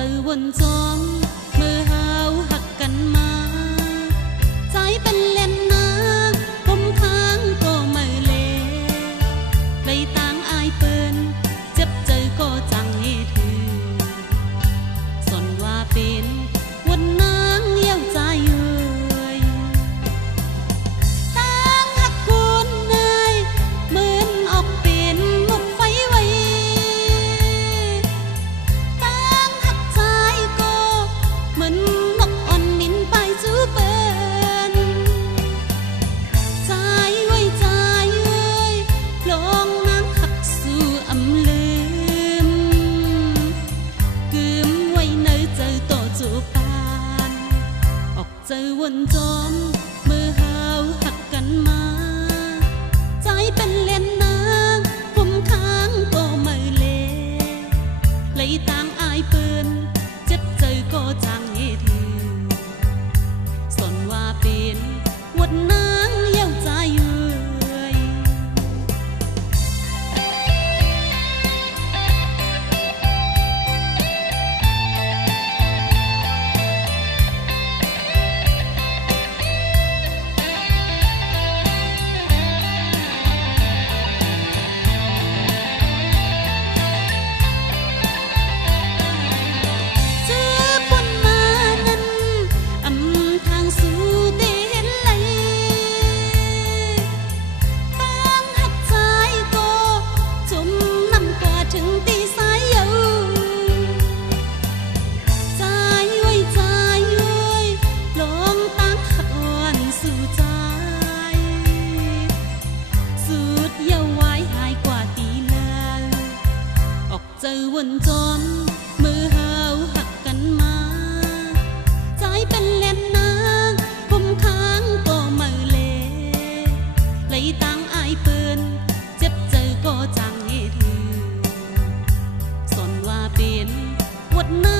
อวนจอมเมื่อหาวหักกันมาใจเป็นเล่นนาผมค้างก็ไม่เลเลยต่างอายเปิ้นเจ็บใจก็จังให้ถือส่วนว่าเป็นวันนางเยี่ยวใจเอ่ยต่างหักคุณนายเหมือนออกเป็นมุกไฟไว้ต่างหักใจก็เหมือนนกอ่อนนินไปจูเปิ้นใจไว้ใจเอ่ยลองน้ำหักสู่อำลืมกืมไว้เนยเจอโตจูปานออกเจอวนจอมเมื่อหาวหักกันมาใจเป็นเล่นนางผมค้างก็ไม่เลเลยต่างอายเปิ้นเจ็บใจก็จังให้ถือส่วนว่าเป็นวัดนางเยี่ยวใจเอ่ยเจอปนมานั้นอำทางสู่เต้นไหลต่างหักใจก็จมน้ำกว่าถึงตีสายเยาใจไว้ใจเอ่ยลองต่างหักอ่อนสู่ใจสุดเยาไว้หายกว่าตีลาออกเจอวนจอมเมื่อหาวหักกันมาใจเป็นเล่นนางผมค้างก็ไม่เลเลยต่างอายเปิ้นเจ็บใจก็จังให้ถือส่วนว่าเป็นวัดนา